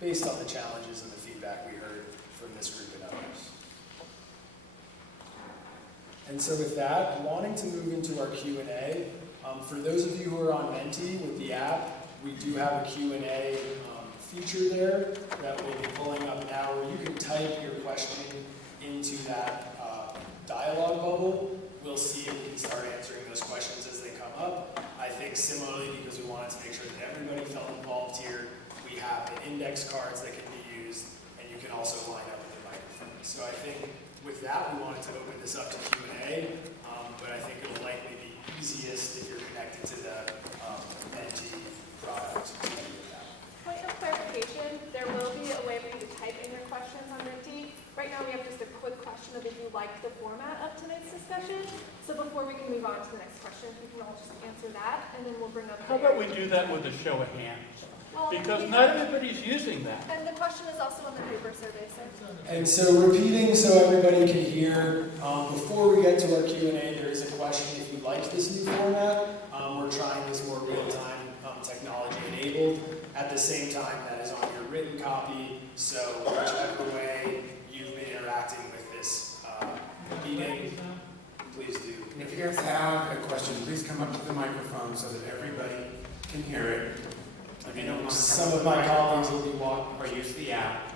based on the challenges and the feedback we heard from this group and others. And so with that, wanting to move into our Q&A, for those of you who are on Menti with the app, we do have a Q&A feature there that we'll be pulling up now where you can type your question into that dialogue bubble. We'll see if we can start answering those questions as they come up. I think similarly, because we wanted to make sure that everybody felt involved here, we have index cards that can be used, and you can also line up with the microphone. So I think with that, we wanted to open this up to Q&A, but I think it'll likely be easiest if you're connected to the Menti product. Point of clarification, there will be a way for you to type in your questions on Menti. Right now we have just a quick question of if you liked the format of tonight's discussion. So before we can move on to the next question, we can all just answer that, and then we'll bring up... How about we do that with a show of hands? Well, because not everybody's using that. And the question is also on the paper survey, so... And so repeating so everybody can hear, before we get to our Q&A, there is a question if you like this new format. We're trying this more real-time technology enabled. At the same time, that is on your written copy, so whichever way you've been interacting with this meeting, please do. If you guys have a question, please come up to the microphone so that everybody can hear it. If you don't want to Some of my colleagues will be walking. or use the app,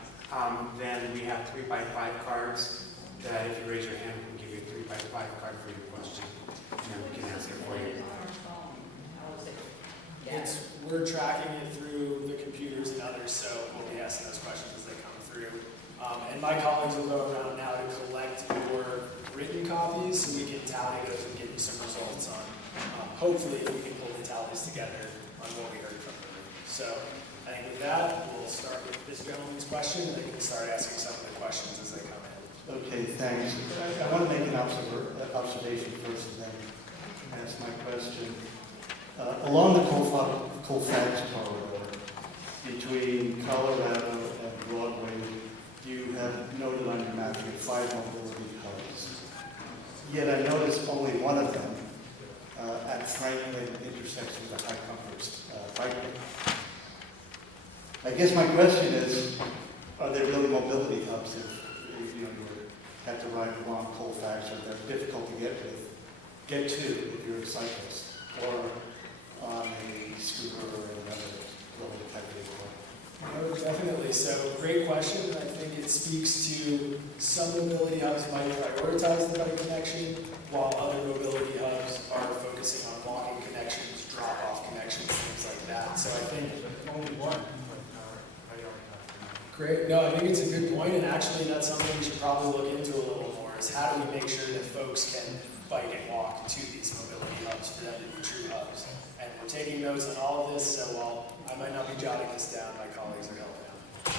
then we have 3x5 cards that if you raise your hand, we can give you a 3x5 card for your question, and then we can answer it for you. We're tracking it through the computers and others, so we'll be asking those questions as they come through. And my colleagues will go around now to collect your written copies so we can tally those and give you some results on, hopefully, if we can pull the tallies together on what we heard from the room. So I think with that, we'll start with this gentleman's question, and they can start asking some of the questions as they come in. Okay, thanks. I want to make an observation first and then ask my question. Along the Colfax corridor between Colorado and Broadway, you have noted on your map you have 5 mobility hubs. Yet I noticed only one of them at Franklin intersects with the High Comforts bike lane. I guess my question is, are there really mobility hubs if you have to ride along Colfax, or they're difficult to get to if you're a cyclist, or on a scooter or another little type of vehicle? No, definitely. So great question. I think it speaks to some mobility hubs might prioritize the bike connection, while other mobility hubs are focusing on walking connections, drop-off connections, things like that. So I think Only one. great. No, I think it's a good point, and actually that's something we should probably look into a little more, is how do we make sure that folks can bike and walk to these mobility hubs for them to be true hubs. And we're taking notes on all of this, so while I might not be jotting this down, my colleagues are helping out.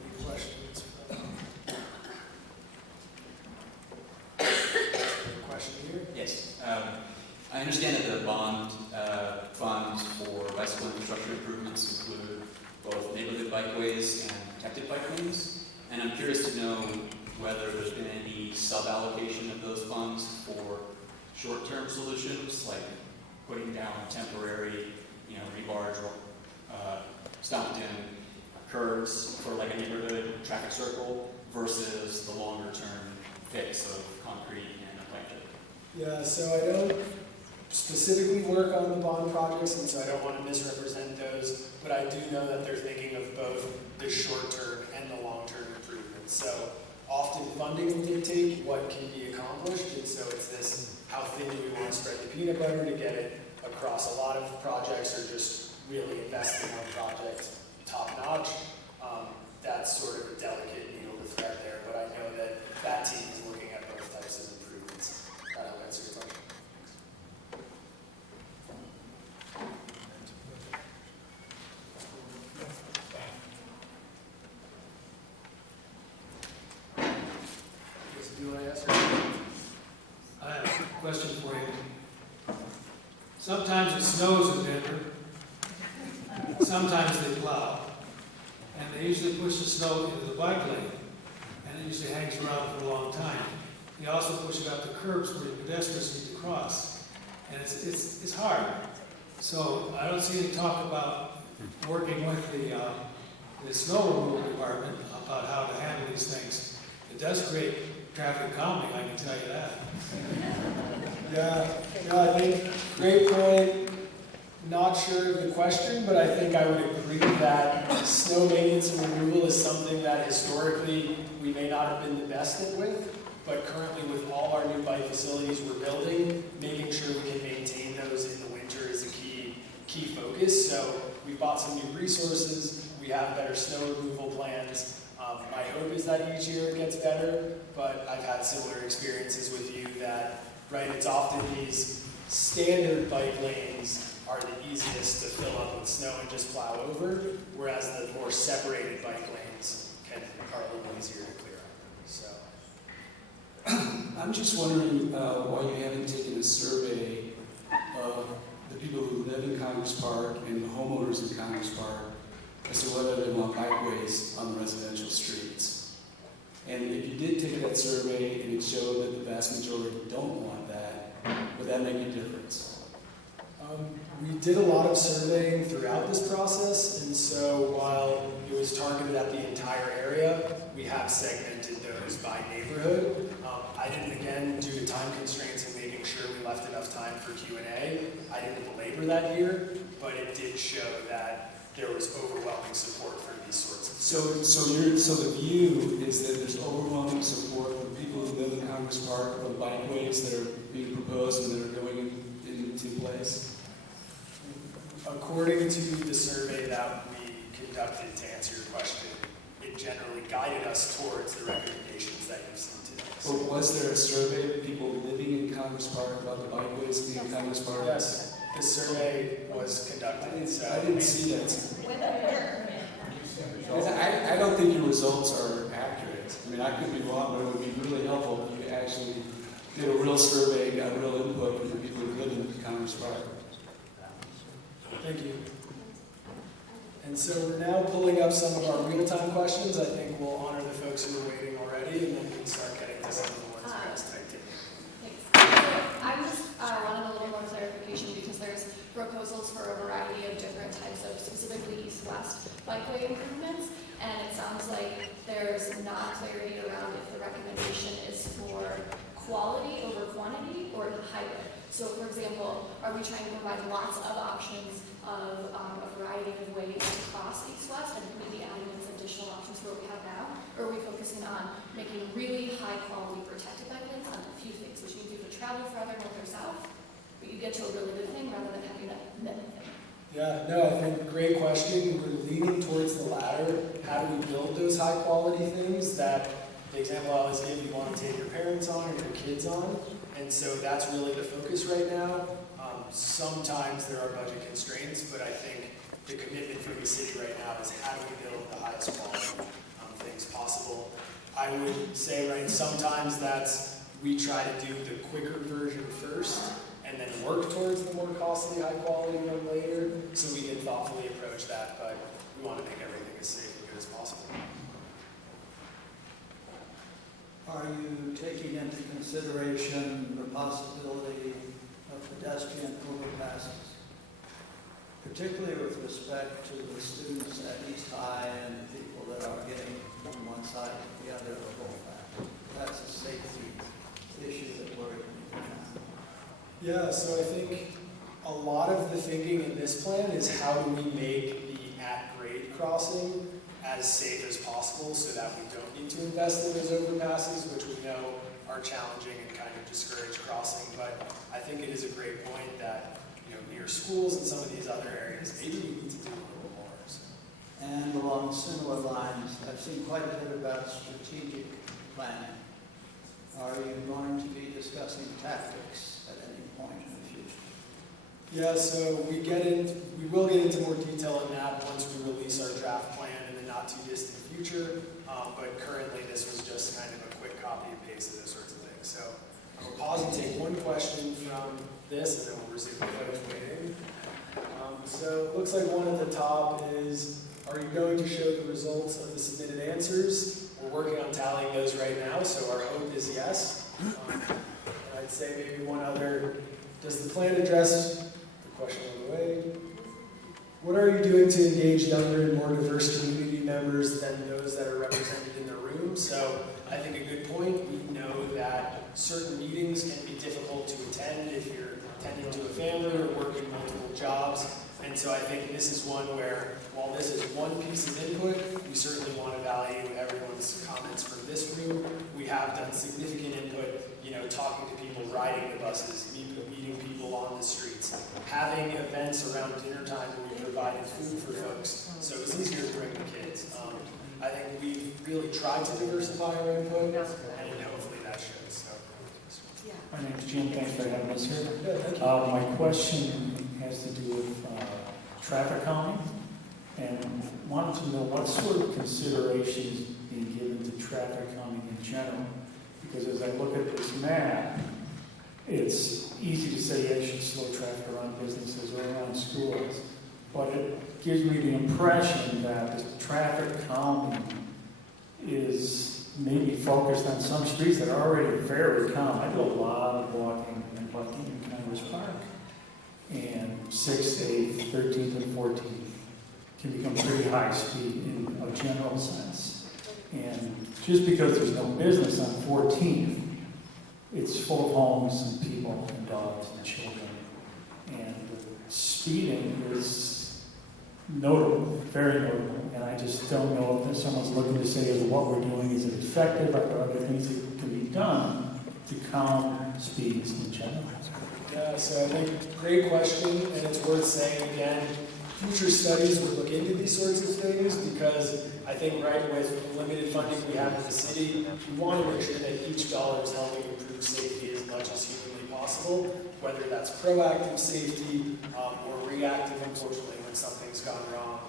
Any questions? Question here? Yes. I understand that the bond funds for bicycle infrastructure improvements include both neighborhood bikeways and protected bike lanes. And I'm curious to know whether there's been any sub-allocation of those funds for short-term solutions, like putting down temporary, rebarge or stopped-in curbs for like a neighborhood traffic circle versus the longer-term fix of concrete and a bike lane. Yeah, so I don't specifically work on the bond projects, and so I don't want to misrepresent those, but I do know that they're thinking of both the short-term and the long-term improvements. So often funding will dictate what can be accomplished, and so it's this, how thin do we want to spread the peanut butter to get it across a lot of projects, or just really invest in one project top-notch. That's sort of a delicate needle to thread there, but I know that that team is looking at both types of improvements. That'll answer your question. Do you want to answer? I have a question for you. Sometimes it snows in Denver. Sometimes they plow. And they usually push the snow into the bike lane. And it usually hangs around for a long time. They also push it out the curbs where the pedestrians need to cross. And it's hard. So I don't see any talk about working with the the snow removal department about how to handle these things. It does create traffic calming, I can tell you that. Yeah, no, I think, great point. Not sure of the question, but I think I would agree that snow maintenance and removal is something that historically we may not have been the best at with, but currently with all our new bike facilities we're building, making sure we can maintain those in the winter is a key focus. So we bought some new resources, we have better snow removal plans. My hope is that each year it gets better, but I've had similar experiences with you that, right, it's often these standard bike lanes are the easiest to fill up with snow and just plow over, whereas the more separated bike lanes are a little easier to clear up. So, I'm just wondering why you haven't taken a survey of the people who live in Congress Park and the homeowners in Congress Park as to whether they want bikeways on the residential streets. And if you did take that survey and it showed that the vast majority don't want that, would that make a difference? we did a lot of surveying throughout this process, and so while it was targeted at the entire area, we have segmented those by neighborhood. I didn't, again, due to time constraints and making sure we left enough time for Q&A, I didn't belabor that here, but it did show that there was overwhelming support for these sorts of So the view is that there's overwhelming support from people who live in Congress Park for the bikeways that are being proposed and that are going into place? According to the survey that we conducted to answer your question, it generally guided us towards the recommendations that you've seen today. Or was there a survey of people living in Congress Park about the bikeways being in Congress Park? Yes, this survey was conducted. I didn't see that. I don't think your results are accurate. I mean, I could be wrong, but it would be really helpful if you actually did a real survey, got real input from the people who live in Congress Park. Thank you. And so we're now pulling up some of our real-time questions. I think we'll honor the folks who are waiting already, and then we can start getting to some of the ones you guys typed in. Thanks. So I just wanted a little more clarification because there's proposals for a variety of different types of specifically east-west bikeway improvements, and it sounds like there's not clarity around if the recommendation is for quality over quantity or the hybrid. So for example, are we trying to provide lots of options of a variety of ways to cross east-west and maybe adding in some additional options for what we have now? Or are we focusing on making really high-quality protected bike lanes on a few things, which means you could travel further north or south, but you get to a really good thing rather than having a many thing? Yeah, no, I think great question. We're leaning towards the latter. How do we build those high-quality things that, the example I always give, you want to take your parents on or your kids on? And so that's really the focus right now. Sometimes there are budget constraints, but I think the commitment from the city right now is how do we build the highest quality things possible. I would say, right, sometimes that's we try to do the quicker version first and then work towards the more costly, high quality one later, so we can thoughtfully approach that, but we want to make everything as safe and good as possible. Are you taking into consideration the possibility of pedestrian overpasses, particularly with respect to the students at East High and the people that are getting from one side to the other of Colfax? That's a safety issue that worries me now. Yeah, so I think a lot of the thinking in this plan is how do we make the at-grade crossing as safe as possible so that we don't need to invest in those overpasses, which we know are challenging and kind of discourage crossing. But I think it is a great point that, you know, near schools and some of these other areas, maybe we need to do a little more. So. And along similar lines, I've seen quite a bit about strategic planning. Are you going to be discussing tactics at any point in the future? Yeah, so we will get into more detail on that once we release our draft plan in the not too distant future. But currently, this was just kind of a quick copy and paste of those sorts of things. So I'll pause and take one question from this, and then we'll resume the folks waiting. So it looks like one at the top is, are you going to show the results of the submitted answers? We're working on tallying those right now, so our hope is yes. And I'd say maybe one other, does the plan address the question on the way? What are you doing to engage younger and more diverse community members than those that are represented in the room. So I think a good point, we know that certain meetings can be difficult to attend if you're tending to a family or working multiple jobs. And so I think this is one where, while this is one piece of input, we certainly want to value everyone's comments from this room. We have done significant input, talking to people, riding the buses, meeting people on the streets, having events around dinner time where we provided food for folks, so it's easier to bring the kids. I think we've really tried to diversify our input, and hopefully that shows. So. My name's Jim, thanks for having us here. Yeah, thank you. My question has to do with traffic calming, and wanted to know what sort of considerations being given to traffic calming in general. Because as I look at this map, it's easy to say, yeah, you should slow traffic around businesses or around schools, but it gives me the impression that the traffic calming is maybe focused on some streets that are already very calm. I do a lot of walking and biking in Congress Park, and 6th, 8th, 13th, and 14th can become pretty high speed in a general sense. And just because there's no business on 14th, it's full of homes and people and dogs and children. And the speeding is notable, very notable. And I just don't know if someone's looking to say, is what we're doing, is it effective? Are there other things that can be done to calm speeds in general? Yeah, so I think great question, and it's worth saying again, future studies would look into these sorts of things because I think with the limited funding we have in the city, we want to make sure that each dollar is helping improve safety as much as humanly possible, whether that's proactive safety or reactive, unfortunately, when something's gone wrong.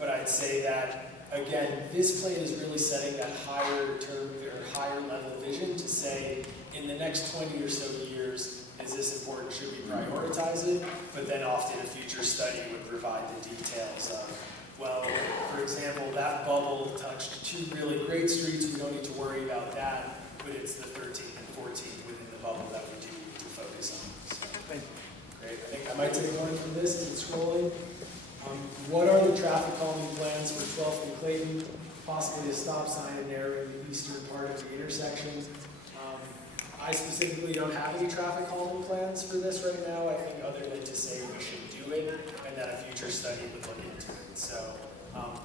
But I'd say that, again, this plan is really setting that higher term or higher level vision to say, in the next 20 or so years, is this important? Should we prioritize it? But then often a future study would provide the details of, well, for example, that bubble touched 2 really great streets. We don't need to worry about that, but it's the 13th and 14th within the bubble that we do need to focus on. So, great. I think I might take one from this and scrolling. What are the traffic calming plans for 12th and Clayton? Possibly a stop sign in there in the eastern part of the intersection. I specifically don't have any traffic calming plans for this right now, I think, other than to say we should do it and that a future study would look into it. So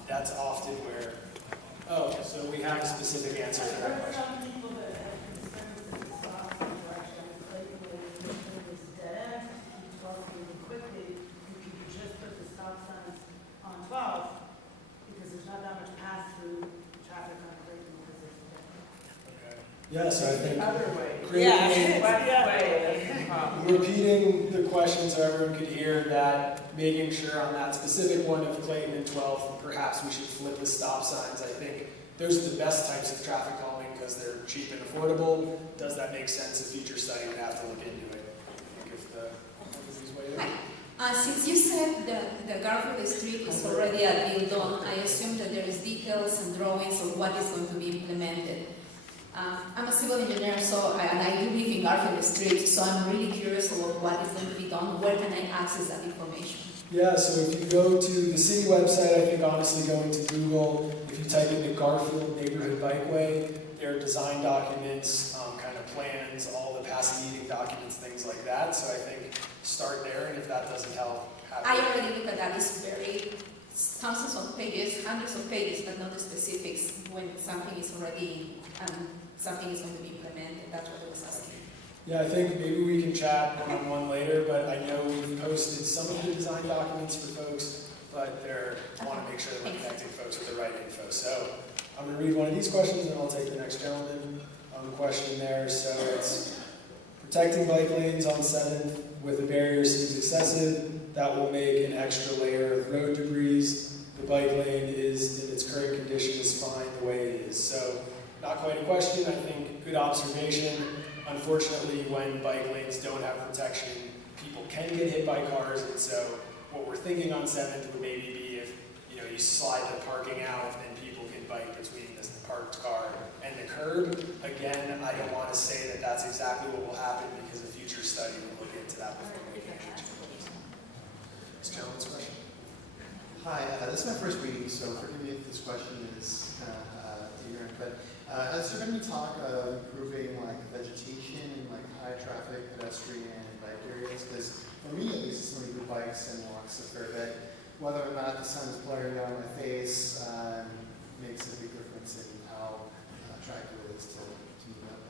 that's often where, so we have a specific answer for that question. Some people that have concerns that the stop signs are actually blatantly this dead end, keep talking quickly, you can just put the stop signs on 12 because there's not that much pass-through traffic on Clayton because it's dead. Okay. Yeah, so I think Other way. repeating the question so everyone could hear that, making sure on that specific one of Clayton and 12th, perhaps we should flip the stop signs. I think those are the best types of traffic calming because they're cheap and affordable. Does that make sense? A future study would have to look into it. I think if the way there. Since you said that the Garfield Street is already a deal done, I assume that there is details and drawings of what is going to be implemented. I'm a civil engineer, and I do live in Garfield Street, so I'm really curious about what is going to be done. Where can I access that information? Yeah, so if you go to the city website, I think honestly going to Google, if you type in the Garfield Neighborhood Bikeway, there are design documents, kind of plans, all the past meeting documents, things like that. So I think start there, and if that doesn't help, I already looked at that. It's very thousands of pages, hundreds of pages, but not the specifics when something is already, something is going to be implemented. That's what I was asking. Yeah, I think maybe we can chat one-on-one later, but I know we've posted some of the design documents for folks, but I want to make sure that we're connecting folks with the right info. So I'm going to read one of these questions, and I'll take the next gentleman question there. So it's protecting bike lanes on 7th with a barrier seems excessive. That will make an extra layer of road debris. The bike lane is, in its current condition, is fine the way it is. So not quite a question, I think good observation. Unfortunately, when bike lanes don't have protection, people can get hit by cars, and so what we're thinking on 7th would maybe be if you slide the parking out, then people can bike between the parked car and the curb. Again, I don't want to say that that's exactly what will happen because a future study will look into that before making any changes. This gentleman's question. Hi, this is my first reading, so forgive me if this question is kind of ignorant, but has there been any talk of improving like vegetation in like high traffic pedestrian and bike areas? Because for me at least, somebody who bikes and walks a fair bit, whether or not the sun is blaring down my face makes a big difference in how attractive it is to move up.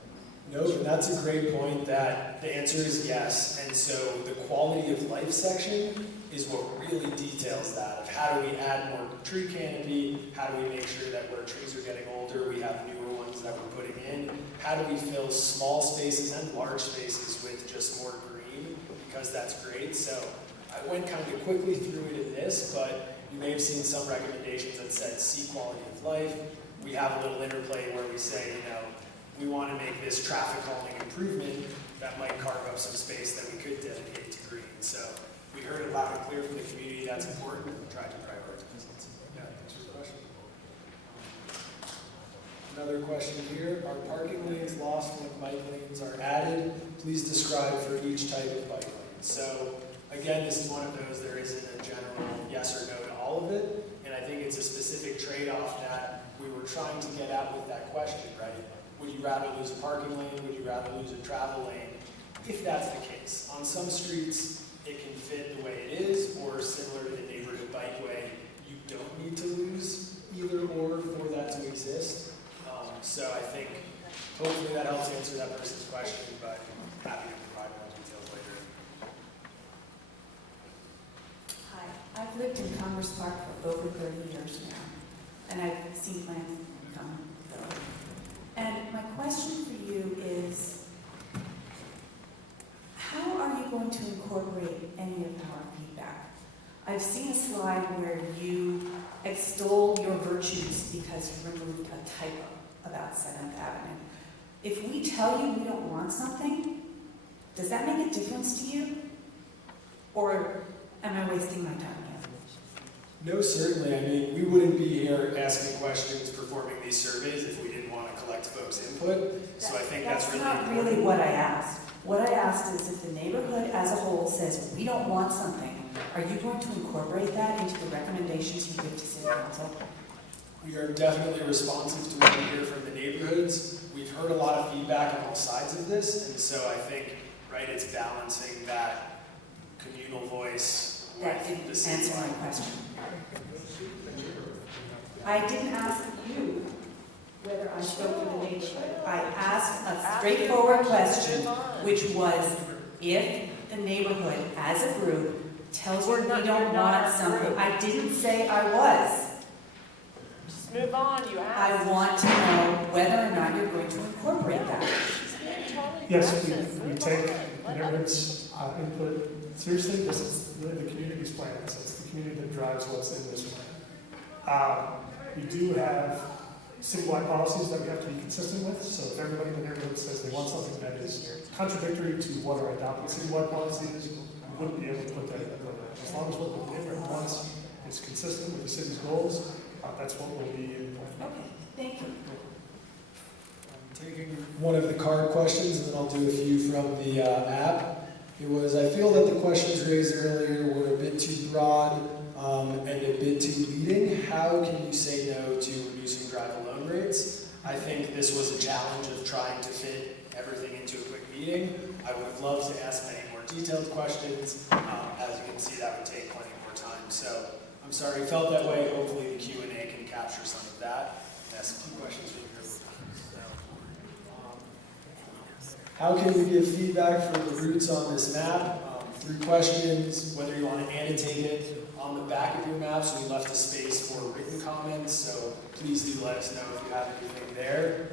No, and that's a great point. That the answer is yes. And so the quality of life section is what really details that, of how do we add more tree canopy, how do we make sure that where trees are getting older, we have newer ones that we're putting in, how do we fill small spaces and large spaces with just more green, because that's great. So I went kind of quickly through it in this, but you may have seen some recommendations that said see quality of life. We have a little interplay where we say, we want to make this traffic calming improvement that might carve up some space that we could dedicate to green. So we heard it loud and clear from the community that's important, and we tried to prioritize it. Yeah, thanks for the question. Another question here, are parking lanes lost when bike lanes are added? Please describe for each type of bike lane. So again, this is one of those, there isn't a general yes or no to all of it, and I think it's a specific trade-off that we were trying to get at with that question, right? Would you rather lose a parking lane? Would you rather lose a travel lane? If that's the case. On some streets, it can fit the way it is, or similar to the neighborhood bikeway, you don't need to lose either or for that to exist. So I think hopefully that helps answer that person's question, but I'm happy to provide more details later. Hi, I've lived in Congress Park for over 30 years now, and I've seen plans come and go. And my question for you is, how are you going to incorporate any of our feedback? I've seen a slide where you extol your virtues because you removed a typo about 7th Avenue. If we tell you we don't want something, does that make a difference to you? Or am I wasting my time here? No, certainly. I mean, we wouldn't be here asking questions, performing these surveys if we didn't want to collect folks' input. So I think that's really not important. really what I asked. What I asked is if the neighborhood as a whole says we don't want something, are you going to incorporate that into the recommendations you give to City Council? We are definitely responsive to what we hear from the neighborhoods. We've heard a lot of feedback on both sides of this, and so I think, right, it's balancing that communal voice That with didn't the city. answer my question. I didn't ask you whether I spoke for the neighborhood. I asked a straightforward question, which was if the neighborhood as a group tells me we don't want something. I didn't say I was. Just move on, you asked. I want to know whether or not you're going to incorporate that. Yes, we take neighborhoods' input seriously. This is really the community's plan, so it's the community that drives what's in this plan. We do have citywide policies that we have to be consistent with, so if everybody in the neighborhood says they want something that is contradictory to what our adopted citywide policy is, we wouldn't be able to put that in the program. As long as what the neighborhood wants is consistent with the city's goals, that's what will be in the plan. Okay, thank you. Taking one of the card questions, and then I'll do a few from the app. It was, I feel that the questions raised earlier were a bit too broad and a bit too leading. How can you say no to reducing drive-alone rates? I think this was a challenge of trying to fit everything into a quick meeting. I would have loved to ask many more detailed questions. As you can see, that would take plenty more time. So I'm sorry it felt that way. Hopefully the Q&A can capture some of that. Ask a few questions from your how can you give feedback for the routes on this map? 3 questions, whether you want to annotate it on the back of your map, so we left a space for written comments, so please do let us know if you have anything there.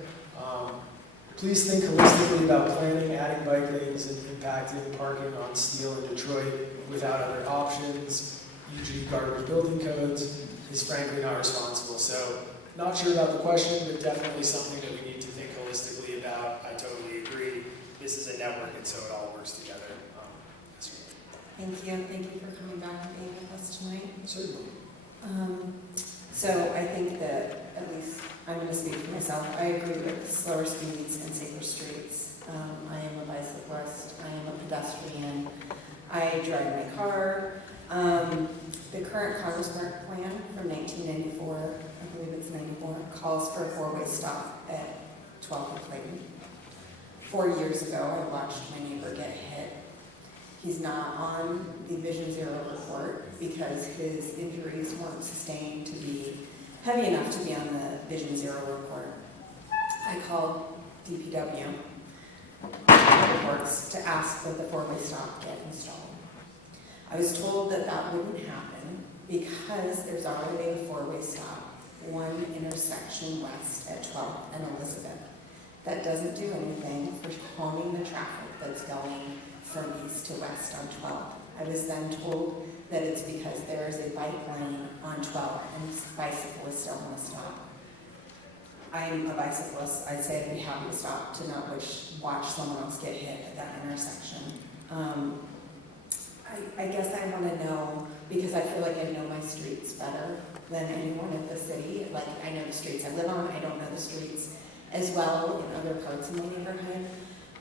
Please think holistically about planning, adding bike lanes, and impacting parking on Steel in Detroit without other options, e.g. garbage building codes, is frankly not responsible. So, not sure about the question, but definitely something that we need to think holistically about. I totally agree. This is a network, and so it all works together. Thank you. Thank you for coming back and being with us tonight. Certainly. So I think that, at least I'm going to speak for myself, I agree with slower speeds and safer streets. I am a bicyclist. I am a pedestrian. I drive my car. The current Congress Park plan from 1994, I believe it's calls for a four-way stop at 12th and Clayton. 4 years ago, I watched my neighbor get hit. He's not on the Vision Zero report because his injuries weren't sustained to be heavy enough to be on the Vision Zero report. I called DPW reports to ask that the four-way stop get installed. I was told that that wouldn't happen because there's already a four-way stop, one intersection west at 12th and Elizabeth. That doesn't do anything for calming the traffic that's going from east to west on 12th. I was then told that it's because there is a bike lane on 12th and bicyclists don't want to stop. I'm a bicyclist. I'd say I'd be happy to stop to not watch someone else get hit at that intersection. I guess I want to know, because I feel like I know my streets better than anyone in the city. Like, I know the streets I live on. I don't know the streets as well in other parts of my neighborhood.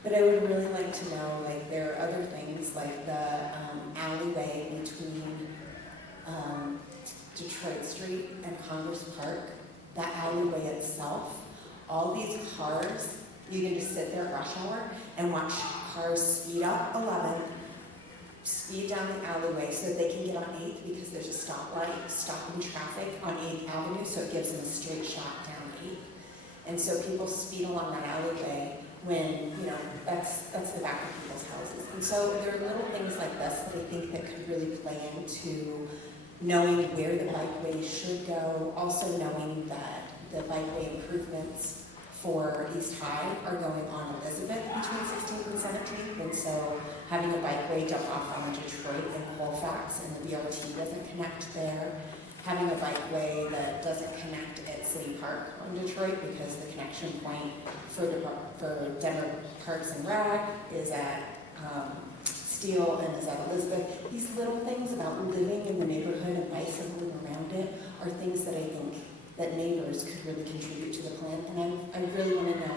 But I would really like to know, like, there are other things like the alleyway between Detroit Street and Congress Park. That alleyway itself, all these cars, you can just sit there at rush hour and watch cars speed up 11, speed down the alleyway so that they can get on 8th because there's a stoplight stopping traffic on 8th Avenue, so it gives them a straight shot down 8th. And so people speed along that alleyway when, you know, that's the back of people's houses. And so there are little things like this that I think that could really play into knowing where the bikeway should go, also knowing that the bikeway improvements for East High are going on Elizabeth between 16th and 17th, and so having a bikeway jump off on Detroit and Colfax and the BRT doesn't connect there, having a bikeway that doesn't connect at City Park on Detroit because the connection point for Denver Parks and Rec is at Steele and is at Elizabeth. These little things about living in the neighborhood and bicycling around it are things that I think that neighbors could really contribute to the plan. And I really want to know,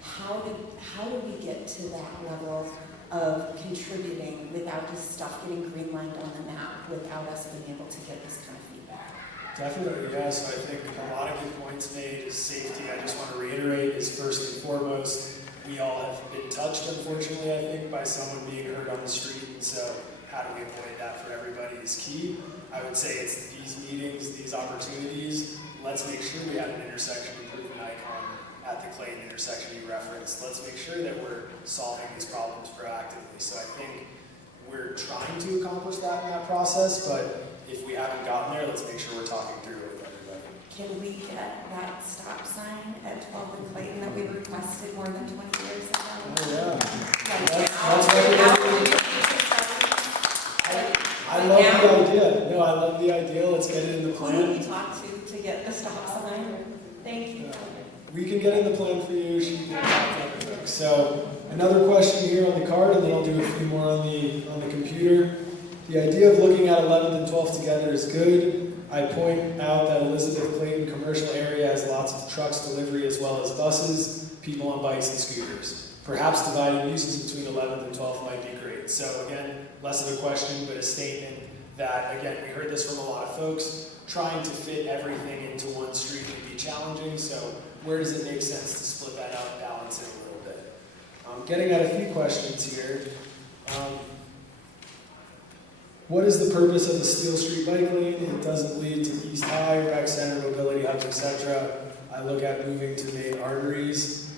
how do we get to that level of contributing without this stuff getting greenlined on the map, without us being able to get this kind of feedback? Definitely, yes. I think a lot of good points made is safety. I just want to reiterate is first and foremost. We all have been touched, unfortunately, I think, by someone being hurt on the street, and so how do we avoid that for everybody is key. I would say it's these meetings, these opportunities. Let's make sure we have an intersection improvement icon at the Clayton intersection you referenced. Let's make sure that we're solving these problems proactively. So I think we're trying to accomplish that in that process, but if we haven't gotten there, let's make sure we're talking through it with everybody. Can we get that stop sign at 12th and Clayton that we requested more than 20 years ago? Oh, yeah. I love the idea. No, I love the idea. Let's get it in the plan. Who do we talk to get the stop sign? Thank you. We can get in the plan for you. She can contact folks. So another question here on the card, and then I'll do a few more on the computer. The idea of looking at 11th and 12th together is good. I point out that Elizabeth Clayton commercial area has lots of trucks delivery as well as buses, people on bikes and scooters. Perhaps dividing uses between 11th and 12th might be great. So again, less of a question, but a statement that, again, we heard this from a lot of folks. Trying to fit everything into one street can be challenging, so where does it make sense to split that out and balance it a little bit? Getting at a few questions here. What is the purpose of the Steele Street bike lane? It doesn't lead to East High, rec center, mobility hubs, etc. I look at moving to main arteries.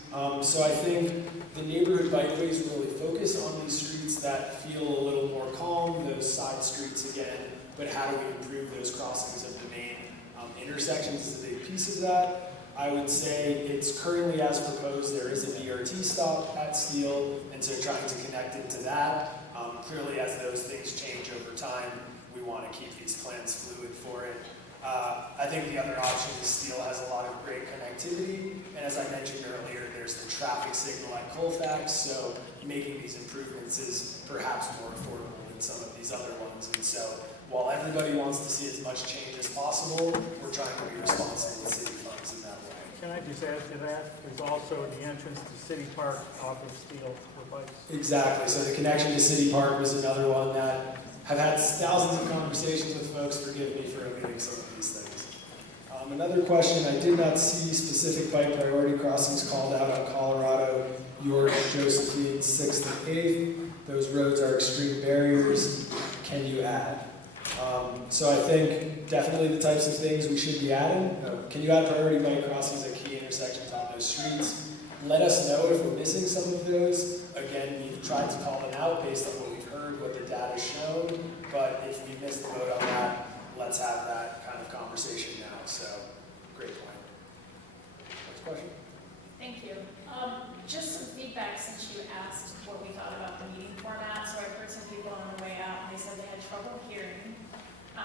So I think the neighborhood bikeways really focus on these streets that feel a little more calm, those side streets again, but how do we improve those crossings of the main intersections is a big piece of that. I would say it's currently as proposed, there is a BRT stop at Steele, and so trying to connect it to that. Clearly, as those things change over time, we want to keep these plans fluid for it. I think the other option is Steele has a lot of great connectivity, and as I mentioned earlier, there's the traffic signal at Colfax, so making these improvements is perhaps more affordable than some of these other ones. And so while everybody wants to see as much change as possible, we're trying to be responsible with city funds in that way. Can I just add to that? There's also the entrance to City Park off of Steele for bikes. Exactly. So the connection to City Park was another one that I've had thousands of conversations with folks. Forgive me for omitting some of these things. Another question, I did not see specific bike priority crossings called out on Colorado, York, Josephine, 6th and 8th. Those roads are extreme barriers. Can you add? So I think definitely the types of things we should be adding. Can you add priority bike crossings at key intersections on those streets? Let us know if we're missing some of those. Again, we've tried to call them out based on what we've heard, what the data's shown. But if we missed the boat on that, let's have that kind of conversation now. So, great point. Next question. Thank you. Just some feedback since you asked what we thought about the meeting format. So I've heard some people on the way out, and they said they had trouble hearing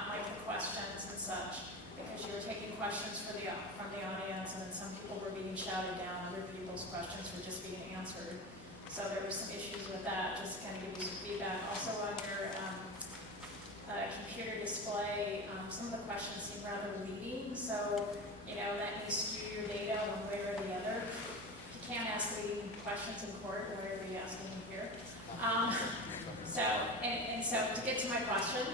like the questions and such, because you were taking questions from the audience, and then some people were being shouted down, other people's questions were just being answered. So there were some issues with that, just to kind of give you some feedback. Also on your computer display, some of the questions seem rather leading, so that may skew your data one way or the other. You can't ask leading questions in court, whatever you ask them here. So to get to my question,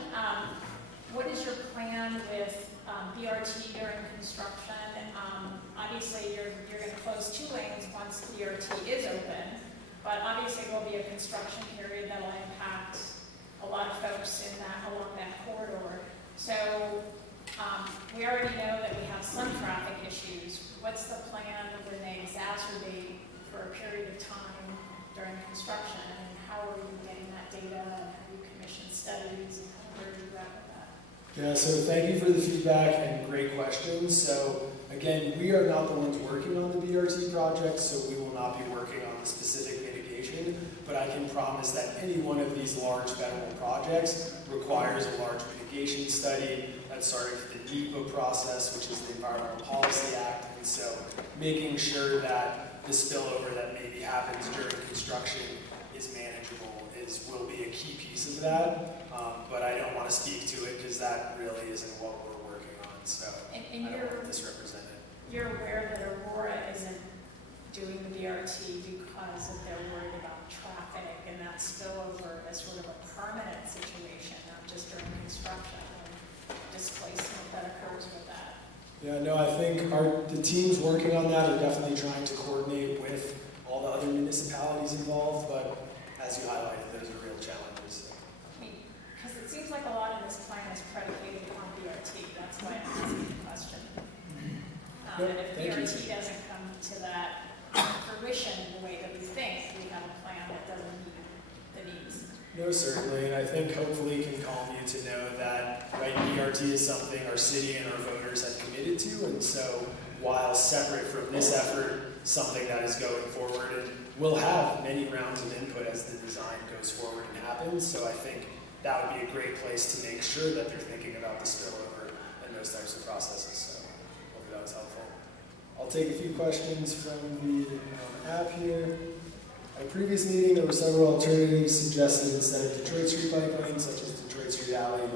what is your plan with BRT during construction? Obviously, you're going to close 2 lanes once BRT is open, but obviously there will be a construction period that will impact a lot of folks along that corridor. So we already know that we have some traffic issues. What's the plan when they exacerbate for a period of time during construction? And how are you getting that data? And have you commissioned studies? And where are you at with that? Yeah, so thank you for the feedback and great questions. So again, we are not the ones working on the BRT project, so we will not be working on the specific mitigation, but I can promise that any one of these large federal projects requires a large mitigation study. That's starting with the NEPA process, which is the Environmental Policy Act, and so making sure that the spillover that maybe happens during construction is manageable will be a key piece of that, but I don't want to speak to it because that really isn't what we're working on, so And I don't want to misrepresent it. you're aware that Aurora isn't doing the BRT because they're worried about traffic and that spillover as sort of a permanent situation, not just during construction and displacement that occurs with that. Yeah, no, I think the teams working on that are definitely trying to coordinate with all the other municipalities involved, but as you highlighted, those are real challenges. Because it seems like a lot of this plan is predicated on BRT. That's why I'm asking the question. And if BRT doesn't come to that fruition the way that we think, we have a plan that doesn't meet the needs. No, certainly, and I think hopefully can calm you to know that BRT is something our city and our voters have committed to, and so while separate from this effort, something that is going forward, and we'll have many rounds of input as the design goes forward and happens, so I think that would be a great place to make sure that they're thinking about the spillover and those types of processes, so hope that was helpful. I'll take a few questions from the app here. At a previous meeting, there were several alternatives suggested instead of Detroit Street bike lanes, such as Detroit Street Alley and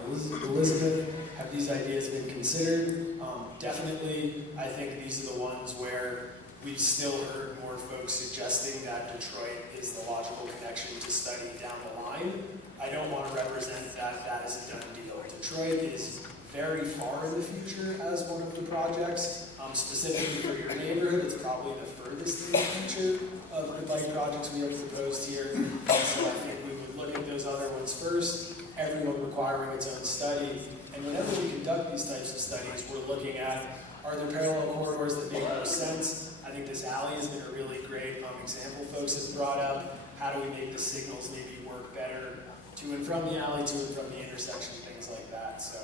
Elizabeth. Have these ideas been considered? Definitely, I think these are the ones where we've still heard more folks suggesting that Detroit is the logical connection to study down the line. I don't want to represent that that is a done deal. Detroit is very far in the future as one of the projects. Specifically for your neighborhood, it's probably the furthest in the future of the bike projects we have proposed here. So I think we would look at those other ones first, everyone requiring its own study. And whenever we conduct these types of studies, we're looking at, are there parallel corridors that make more sense? I think this alley has been a really great example folks have brought up. How do we make the signals maybe work better to and from the alley, to and from the intersection, things like that. So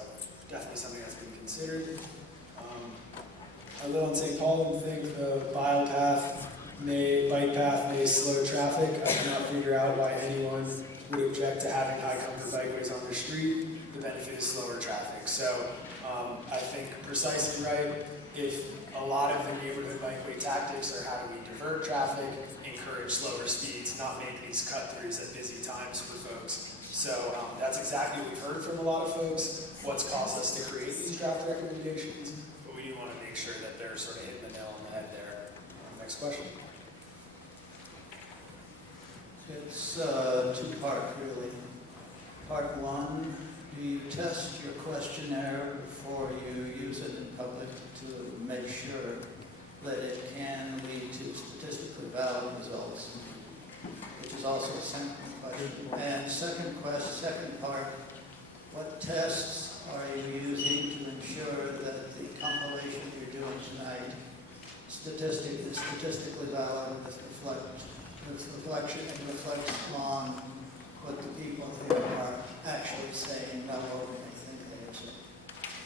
definitely something that's been considered. I live on St. Paul and think the bike path may slow traffic. I cannot figure out why anyone would object to having high comfort bikeways on their street. The benefit is slower traffic. So I think precisely right. If a lot of the neighborhood bikeway tactics are how do we divert traffic, encourage slower speeds, not make these cut-throughs at busy times for folks. So that's exactly what we've heard from a lot of folks, what's caused us to create these draft recommendations, but we do want to make sure that they're sort of hitting the nail on the head there. Next question. It's two-part, really. Part one, Do you test your questionnaire before you use it in public to make sure that it can lead to statistically valid results? Which is also a second question. And second part, what tests are you using to ensure that the compilation you're doing tonight is statistically valid reflects on what the people here are actually saying, not what they think they are saying?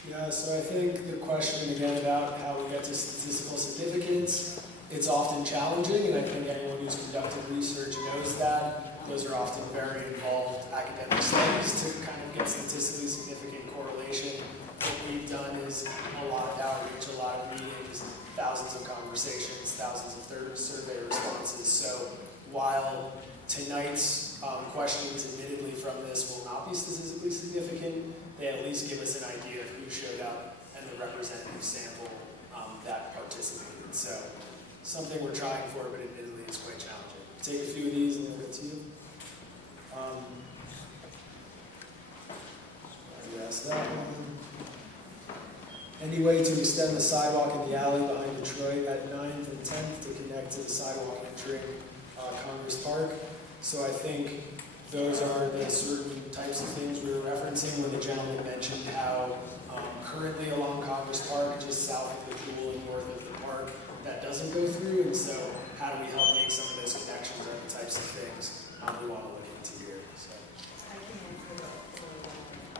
Yeah, so I think the question again about how we get to statistical significance, it's often challenging, and I think anyone who's conducted research knows that. Those are often very involved academic studies to kind of get statistically significant correlation. What we've done is a lot of outreach, a lot of meetings, thousands of conversations, thousands of survey responses. So while tonight's questions admittedly from this will not be statistically significant, they at least give us an idea of who showed up and the representative sample that participated. So something we're trying for, but admittedly is quite challenging. Take a few of these and then we'll get to you. Yes, that one. Any way to extend the sidewalk in the alley behind Detroit at 9th and 10th to connect to the sidewalk entering Congress Park. So I think those are the certain types of things we were referencing when the gentleman mentioned how currently along Congress Park, just south of the pool and north of the park, that doesn't go through. And so how do we help make some of those connections are the types of things we want to look into here. So.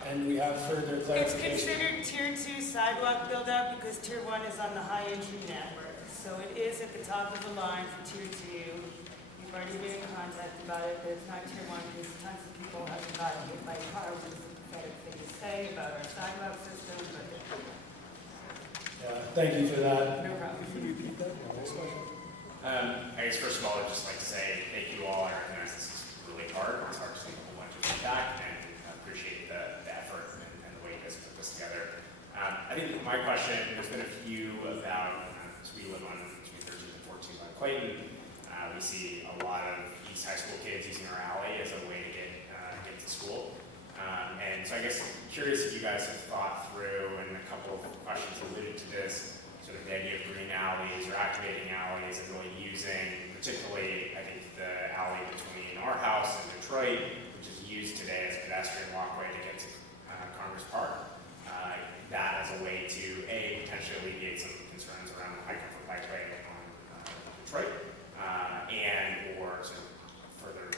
And we have further clarification. It's considered Tier 2 sidewalk build-up because Tier 1 is on the high entry network. So it is at the top of the line for Tier 2. We've already been in contact about it, but it's not Tier 1 because tons of people have gotten hit by cars, which is a pathetic thing to say about our sidewalk system. But yeah, thank you for that. No problem. Can you repeat that? Next question. I guess first of all, I'd just like to say thank you all. I recognize this is really hard. It's hard to see a whole bunch of feedback, and I appreciate the effort and the way you guys put this together. I think my question, there's been a few about, so we live on between 13th and 14th on Clayton. We see a lot of East High School kids using our alley as a way to get to school. And so I guess I'm curious if you guys have thought through, and a couple of questions alluded to this, sort of the idea of green alleys or activating alleys and really using, particularly I think the alley between our house and Detroit, which is used today as a pedestrian walkway to get to Congress Park. That as a way to, A, potentially alleviate some concerns around the high comfort bikeway on Detroit, and or sort of further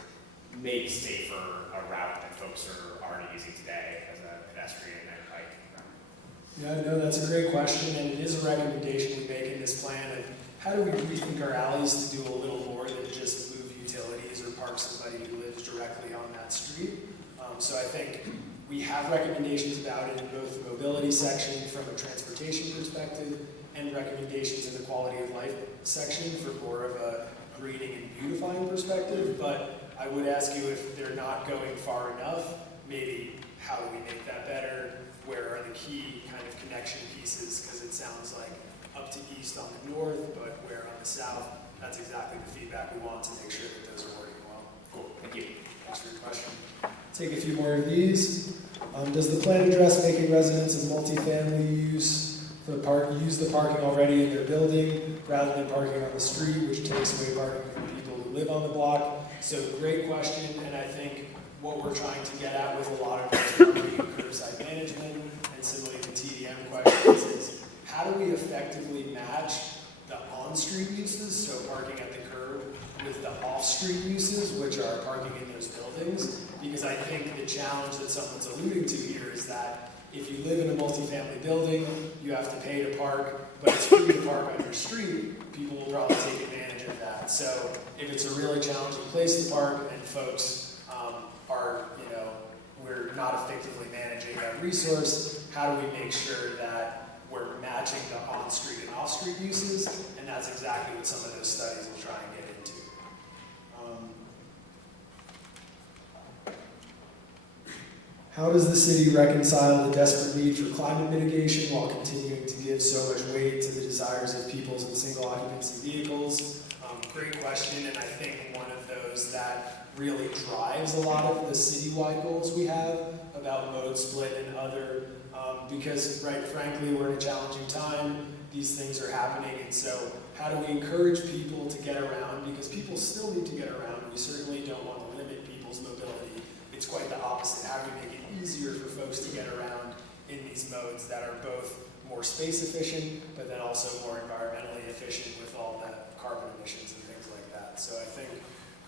make safer a route that folks are already using today as a pedestrian and bike route. Yeah, no, that's a great question, and it is a recommendation we make in this plan of how do we rethink our alleys to do a little more than just move utilities or park somebody who lives directly on that street. So I think we have recommendations about it in both the mobility section from a transportation perspective and recommendations in the quality of life section for more of a greening and beautifying perspective. But I would ask you if they're not going far enough, maybe how do we make that better? Where are the key kind of connection pieces? Because it sounds like up to east on the north, but where on the south, that's exactly the feedback we want to make sure that those are working well. Cool, thank you. Thanks for your question. Take a few more of these. Does the plan address making residents of multifamily use the parking already in their building rather than parking on the street, which takes away parking from people who live on the block? So great question, and I think what we're trying to get at with a lot of this curbside management and similarly the TDM questions is how do we effectively match the on-street uses, so parking at the curb, with the off-street uses, which are parking in those buildings? Because I think the challenge that someone's alluding to here is that if you live in a multifamily building, you have to pay to park, but it's free to park on your street, people will probably take advantage of that. So if it's a really challenging place to park and folks are, we're not effectively managing that resource, how do we make sure that we're matching the on-street and off-street uses? And that's exactly what some of those studies will try and get into. How does the city reconcile the desperate need for climate mitigation while continuing to give so much weight to the desires of people's and single occupancy vehicles? Great question, and I think one of those that really drives a lot of the citywide goals we have about mode split and other, because, right, frankly, we're in a challenging time. These things are happening, and so how do we encourage people to get around? Because people still need to get around. We certainly don't want to limit people's mobility. It's quite the opposite. How do we make it easier for folks to get around in these modes that are both more space efficient, but then also more environmentally efficient with all the carbon emissions and things like that. So I think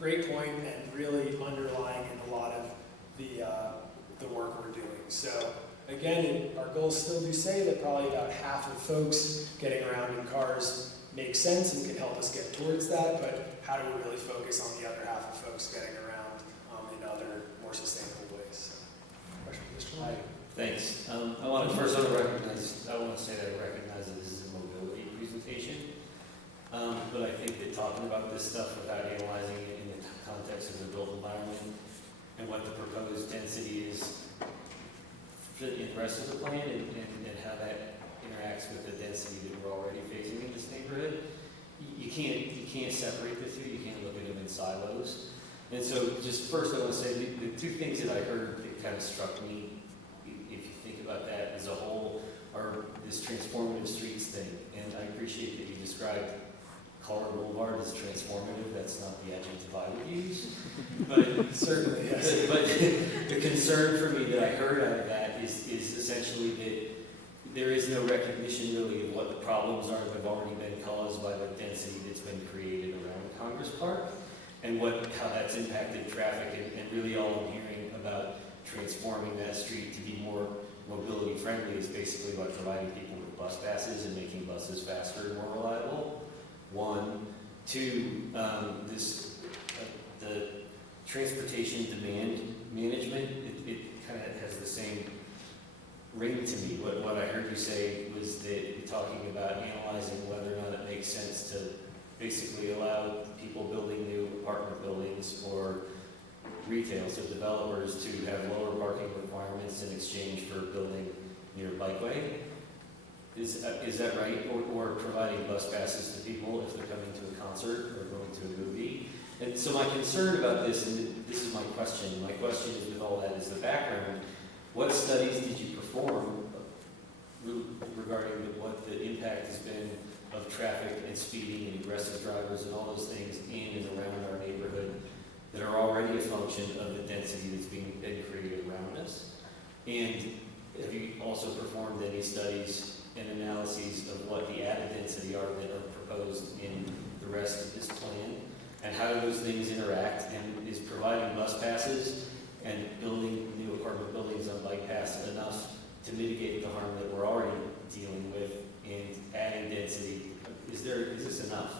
great point, and really underlying in a lot of the work we're doing. So again, our goals still do say that probably about half of folks getting around in cars makes sense and can help us get towards that, but how do we really focus on the other half of folks getting around in other more sustainable ways? So, question for Mr. Long? Thanks. I want to first recognize, I want to say that I recognize that this is a mobility presentation, but I think that talking about this stuff without analyzing it in the context of the built environment and what the proposed density is in the rest of the plan and how that interacts with the density that we're already facing in this neighborhood, you can't separate the two. You can't look at them in silos. And so, just first, I want to say the two things that I heard that kind of struck me, if you think about that as a whole, are this transformative streets thing. And I appreciate that you described Colorado Boulevard as transformative. That's not the adjective I would use. But certainly, yes. But the concern for me that I heard out of that is essentially that there is no recognition really of what the problems are that have already been caused by the density that's been created around Congress Park and how that's impacted traffic. And really all I'm hearing about transforming that street to be more mobility friendly is basically about providing people with bus passes and making buses faster and more reliable. One. Two, the transportation demand management, it kind of has the same ring to me. What I heard you say was that you're talking about analyzing whether or not it makes sense to basically allow people building new apartment buildings or retail, so developers to have lower parking requirements in exchange for building near a bikeway. Is that right? Or providing bus passes to people if they're coming to a concert or going to a movie? And so my concern about this, and this is my question is with all that is the background, what studies did you perform regarding what the impact has been of traffic and speeding and aggressive drivers and all those things in and around our neighborhood that are already a function of the density that's been created around us? And have you also performed any studies and analyses of what the added density are that are proposed in the rest of this plan? And how do those things interact? And is providing bus passes and building new apartment buildings on bike paths enough to mitigate the harm that we're already dealing with and adding density? Is this enough?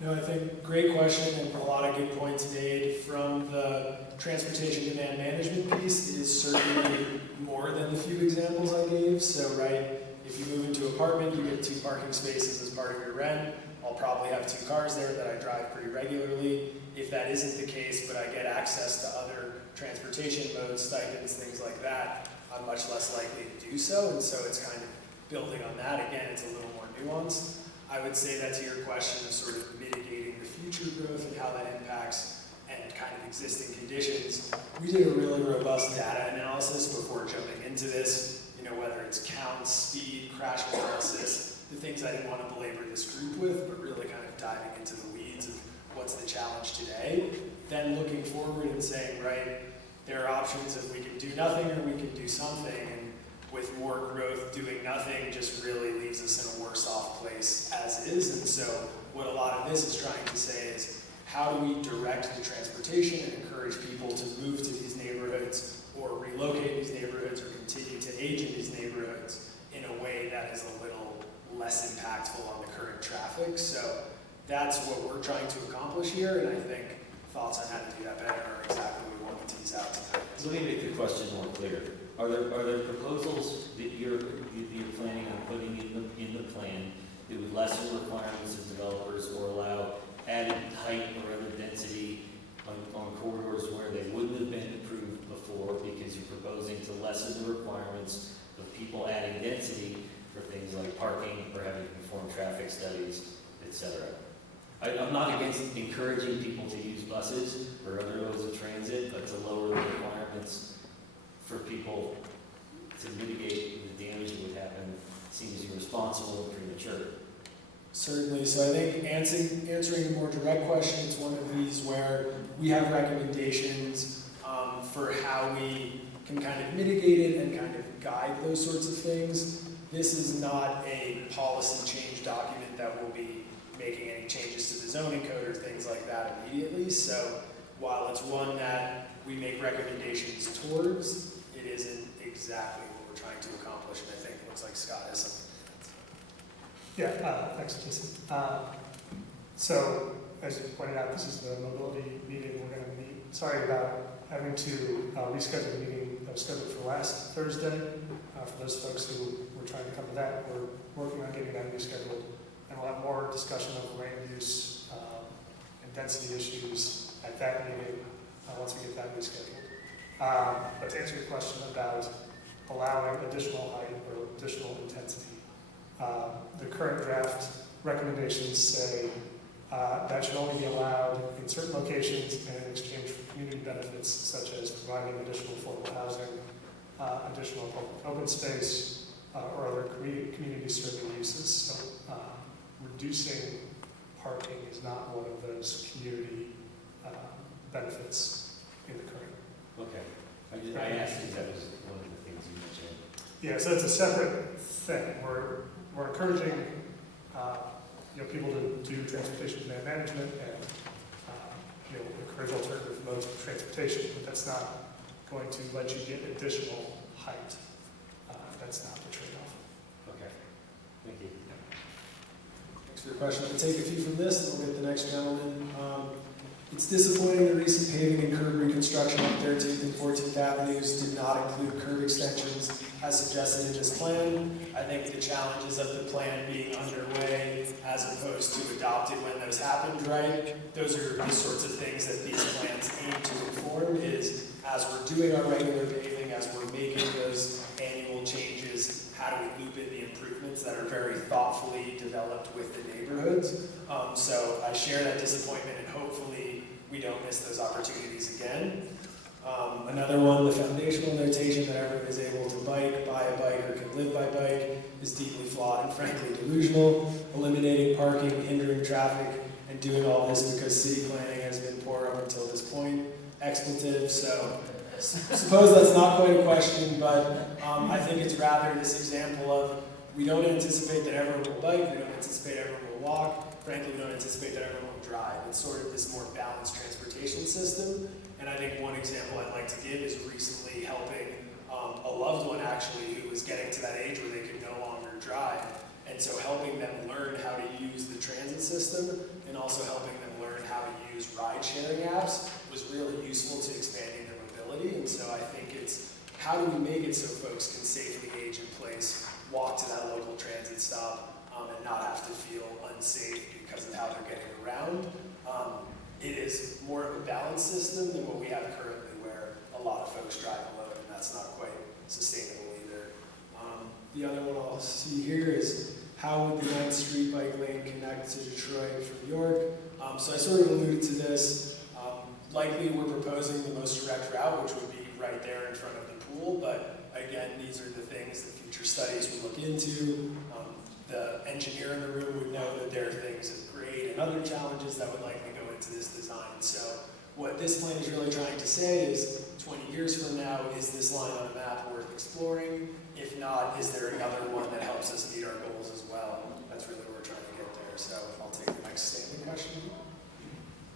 No, I think great question and a lot of good points made. From the transportation demand management piece, it is certainly more than the few examples I gave. So, right, if you move into an apartment, you get 2 parking spaces as part of your rent. I'll probably have 2 cars there that I drive pretty regularly. If that isn't the case, but I get access to other transportation modes, stipends, things like that, I'm much less likely to do so. And so it's kind of building on that. Again, it's a little more nuanced. I would say that to your question of sort of mitigating the future growth and how that impacts and kind of existing conditions. We did a really robust data analysis before jumping into this, whether it's counts, speed, crash analysis, the things I didn't want to belabor this group with, but really kind of diving into the weeds of what's the challenge today. Then looking forward and saying, right, there are options if we can do nothing or we can do something. And with more growth, doing nothing just really leaves us in a worse off place as is. And so what a lot of this is trying to say is, how do we direct the transportation and encourage people to move to these neighborhoods or relocate these neighborhoods or continue to age in these neighborhoods in a way that is a little less impactful on the current traffic. So that's what we're trying to accomplish here, and I think thoughts on how to do that better are exactly what we want to tease out tonight. So let me make the question more clear. Are there proposals that you're planning on putting in the plan that would lessen requirements of developers or allow added height or other density on corridors where they wouldn't have been approved before because you're proposing to lessen the requirements of people adding density for things like parking or having to perform traffic studies, etc.? I'm not against encouraging people to use buses or other modes of transit, but to lower the requirements for people to mitigate the damage that would happen seems irresponsible and premature. Certainly. So I think answering a more direct question, it's one of these where we have recommendations for how we can kind of mitigate it and kind of guide those sorts of things. This is not a policy change document that will be making any changes to the zoning code or things like that immediately. So while it's one that we make recommendations towards, it isn't exactly what we're trying to accomplish. And I think it looks like Scott has something. Yeah, thanks, Jason. So, as you pointed out, this is the mobility meeting we're going to meet. Sorry about having to reschedule the meeting that was scheduled for last Thursday. For those folks who were trying to come to that, we're working on getting that rescheduled. And we'll have more discussion of land use and density issues at that meeting once we get that rescheduled. But to answer your question about allowing additional height or additional intensity, the current draft recommendations say that should only be allowed in certain locations and in exchange for community benefits such as providing additional affordable housing, additional public open space, or other community serving uses. So reducing parking is not one of those community benefits in the current. Okay. I asked if that was one of the things you mentioned. Yeah, so it's a separate thing. We're encouraging people to do transportation demand management and encourage alternative modes of transportation, but that's not going to let you get additional height. That's not the trade-off. Okay, thank you. Thanks for your question. I'll take a few from this, and we'll get the next gentleman. It's disappointing the recent paving and curb reconstruction on 13th and 14th Avenues did not include curb extensions as suggested in this plan. I think the challenges of the plan being underway as opposed to adopted when those happened, right? Those are the sorts of things that these plans aim to inform is as we're doing our regular paving, as we're making those annual changes, how do we loop in the improvements that are very thoughtfully developed with the neighborhoods? So I share that disappointment and hopefully we don't miss those opportunities again. Another one, the foundational notation that everyone is able to bike, buy a bike, or can live by bike is deeply flawed and frankly delusional. Eliminating parking, hindering traffic, and doing all this because city planning has been poor up until this point. Expletive, so suppose that's not quite a question, but I think it's rather this example of we don't anticipate that everyone will bike, we don't anticipate everyone will walk, frankly we don't anticipate that everyone will drive. It's sort of this more balanced transportation system, and I think one example I'd like to give is recently helping a loved one actually who was getting to that age where they could no longer drive, and so helping them learn how to use the transit system and also helping them learn how to use ride-sharing apps was really useful to expanding their mobility, and so I think it's how do we make it so folks can safely age in place, walk to that local transit stop, and not have to feel unsafe because of how they're getting around. It is more of a balanced system than what we have currently where a lot of folks drive alone and that's not quite sustainable either. The other one I'll see here is how would the 9th Street bike lane connect to Detroit from York? So I sort of alluded to this. Likely we're proposing the most direct route, which would be right there in front of the pool, but again, these are the things that future studies would look into. The engineer in the room would know that there are things of grade and other challenges that would likely go into this design. So what this plan is really trying to say is 20 years from now, is this line on a map worth exploring? If not, is there another one that helps us meet our goals as well? That's really what we're trying to get there. So I'll take the next standing question.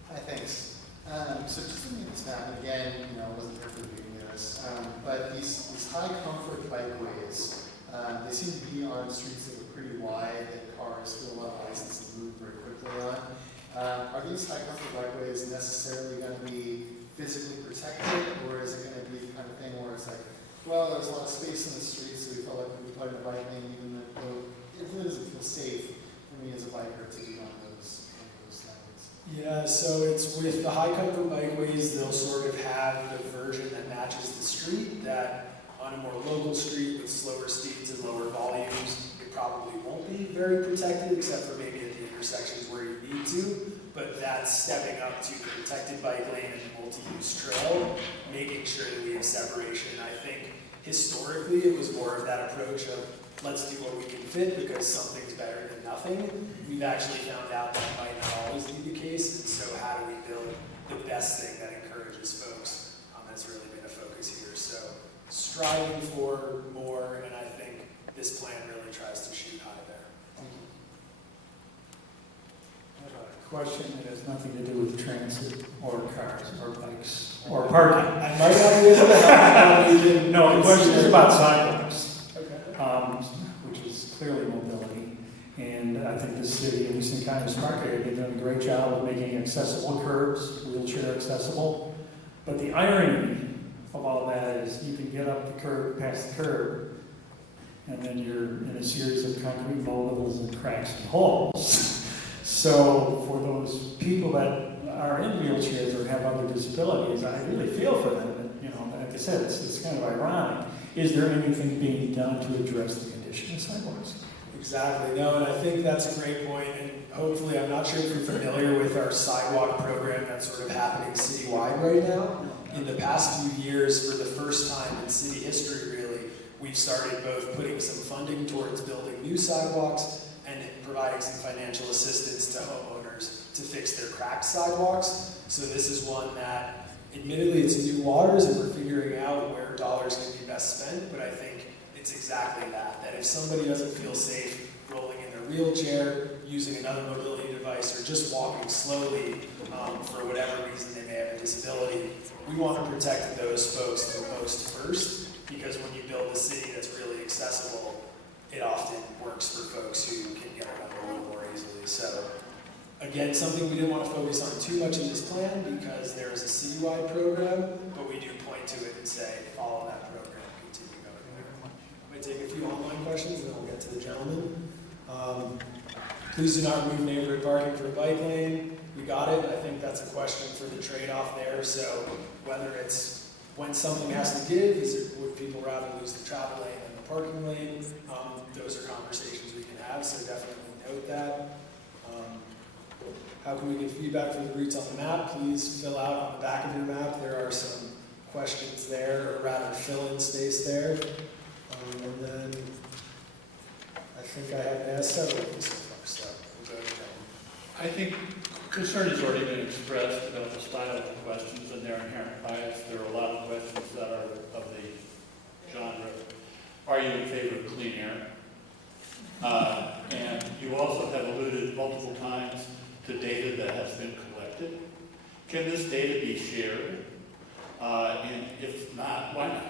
Hi, thanks. So just looking at this map, and again, I wasn't here for the beginning of this, but these high comfort bikeways, they seem to be on streets that are pretty wide that cars feel a lot of license and move very quickly on. Are these high comfort bikeways necessarily going to be physically protected, or is it going to be the kind of thing where it's like, well, there's a lot of space in the street, so we felt like we could put in a bike lane, even though it really doesn't feel safe for me as a biker to be on those lanes? Yeah, so it's with the high comfort bikeways, they'll sort of have the version that matches the street that on a more local street with slower speeds and lower volumes, it probably won't be very protected except for maybe at the intersections where you need to. but that's stepping up to the protected bike lane and multi-use trail, making sure that we have separation. I think historically it was more of that approach of let's do what we can fit because something's better than nothing. We've actually found out that might not always be the case, and so how do we build the best thing that encourages folks has really been a focus here. So striving for more, and I think this plan really tries to shoot high there. I have a question that has nothing to do with transit or cars or bikes or parking. I might not be able to help. No, the question is about sidewalks, Okay. which is clearly mobility. And I think the city, at least in Congress Park area, they've done a great job of making accessible curbs, wheelchair accessible. But the irony of all that is you can get up the curb, past the curb, and then you're in a series of concrete multiples and cracks and holes. So for those people that are in wheelchairs or have other disabilities, I really feel for them. And, you know, like I said, it's kind of ironic. Is there anything being done to address the condition of sidewalks? Exactly. No, and I think that's a great point. And hopefully, I'm not sure if you're familiar with our sidewalk program that's sort of happening citywide right now. In the past few years, for the first time in city history, really, we've started both putting some funding towards building new sidewalks and providing some financial assistance to homeowners to fix their cracked sidewalks. So this is one that, admittedly, it's new waters and we're figuring out where dollars can be best spent, but I think it's exactly that, that if somebody doesn't feel safe rolling in their wheelchair, using another mobility device, or just walking slowly for whatever reason they may have a disability, we want to protect those folks the most first, because when you build a city that's really accessible, it often works for folks who can get around a little more easily. So again, something we didn't want to focus on too much in this plan because there is a citywide program, but we do point to it and say, follow that program, continue going there. I'm going to take a few online questions and then we'll get to the gentleman. Please do not remove neighborhood parking for a bike lane. We got it. I think that's a question for the trade-off there. So whether it's when something has to give, would people rather lose the travel lane than the parking lane? Those are conversations we can have, so definitely note that. How can we get feedback from the routes on the map? Please fill out on the back of your map. There are some questions there, or rather fill-in space there. And then I think I have asked several of these so far, so we'll go to them. I think concern has already been expressed about the style of the questions and their inherent bias. There are a lot of questions that are of the genre, are you in favor of clean air? And you also have alluded multiple times to data that has been collected. Can this data be shared? And if not, why not?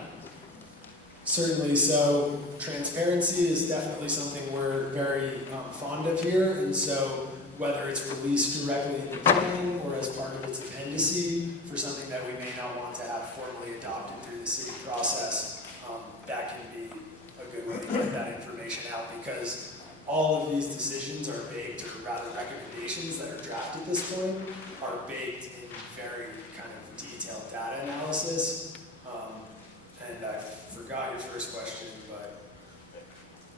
Certainly. So transparency is definitely something we're very fond of here. And so whether it's released directly in the plan or as part of its appendice for something that we may not want to have formally adopted through the city process, that can be a good way to get that information out, because all of these decisions are baked, or rather recommendations that are drafted at this point, are baked in very kind of detailed data analysis. And I forgot your first question, but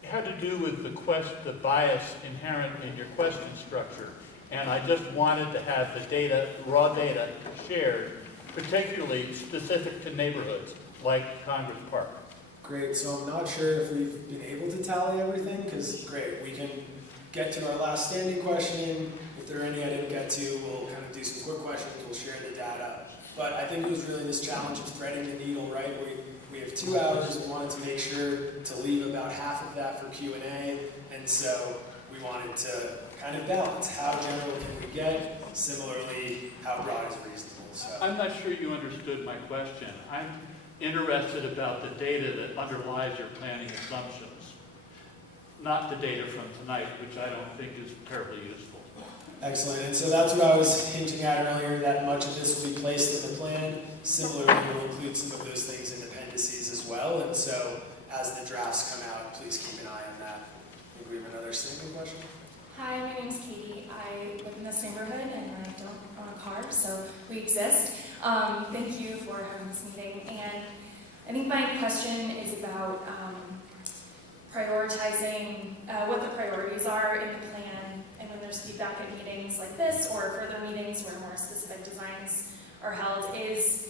It had to do with the bias inherent in your question structure. And I just wanted to have the data, raw data, shared, particularly specific to neighborhoods like Congress Park. great. So I'm not sure if we've been able to tally everything, because great, we can get to our last standing question. If there are any I didn't get to, we'll kind of do some quick questions, we'll share the data. But I think it was really this challenge of threading the needle, right? We have 2 hours, we wanted to make sure to leave about half of that for Q&A, and so we wanted to kind of balance how general can we get, similarly, how broad is reasonable. So I'm not sure you understood my question. I'm interested about the data that underlies your planning assumptions, not the data from tonight, which I don't think is terribly useful. excellent, and so that's what I was hinting at earlier, that much of this will be placed in the plan. Similarly, we'll include some of those things in appendices as well, and so as the drafts come out, please keep an eye on that. I think we have another single question. Hi, my name's Katie. I live in this neighborhood and I don't own a car, so we exist. Thank you for having this meeting. And I think my question is about prioritizing what the priorities are in the plan and when there's feedback at meetings like this or further meetings where more specific designs are held, is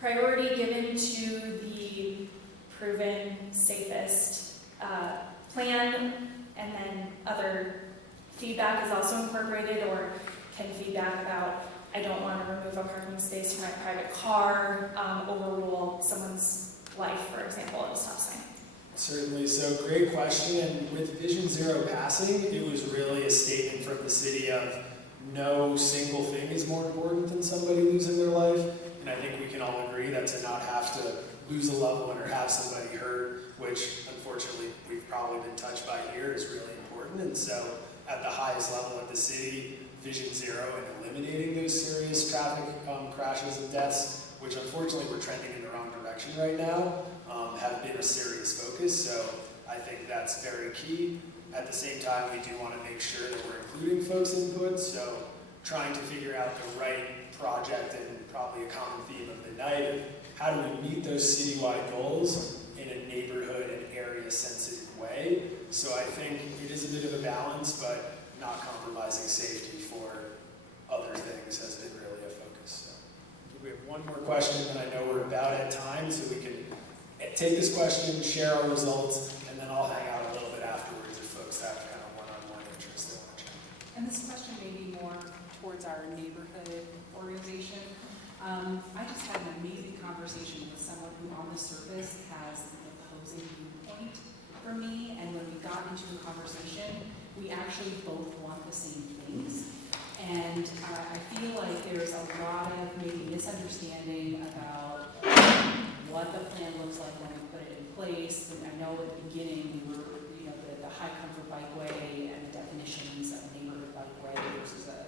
priority given to the proven safest plan, and then other feedback is also incorporated, or can feedback about, I don't want to remove a parking space for my private car, overrule someone's life, for example, at a stop sign? Certainly, so great question, and with Vision Zero passing, it was really a statement from the city of no single thing is more important than somebody losing their life, and I think we can all agree that to not have to lose a loved one or have somebody hurt, which unfortunately we've probably been touched by here, is really important. And so at the highest level at the city, Vision Zero and eliminating those serious traffic crashes and deaths, which unfortunately we're trending in the wrong direction right now, have been a serious focus. So I think that's very key. At the same time, we do want to make sure that we're including folks' input, so trying to figure out the right project, and probably a common theme of the night of how do we meet those citywide goals in a neighborhood and area sensitive way. So I think it is a bit of a balance, but not compromising safety for other things has been really a focus. So we have one more question, and I know we're about at time, so we can take this question, share our results, and then I'll hang out a little bit afterwards if folks have kind of one-on-one interest they want to chat. And this question may be more towards our neighborhood organization. I just had an amazing conversation with someone who on the surface has an opposing viewpoint for me, and when we got into the conversation, we actually both want the same things. And I feel like there's a lot of maybe misunderstanding about what the plan looks like when we put it in place. And I know at the beginning we were, the high comfort bikeway and the definitions of neighborhood bikeway versus a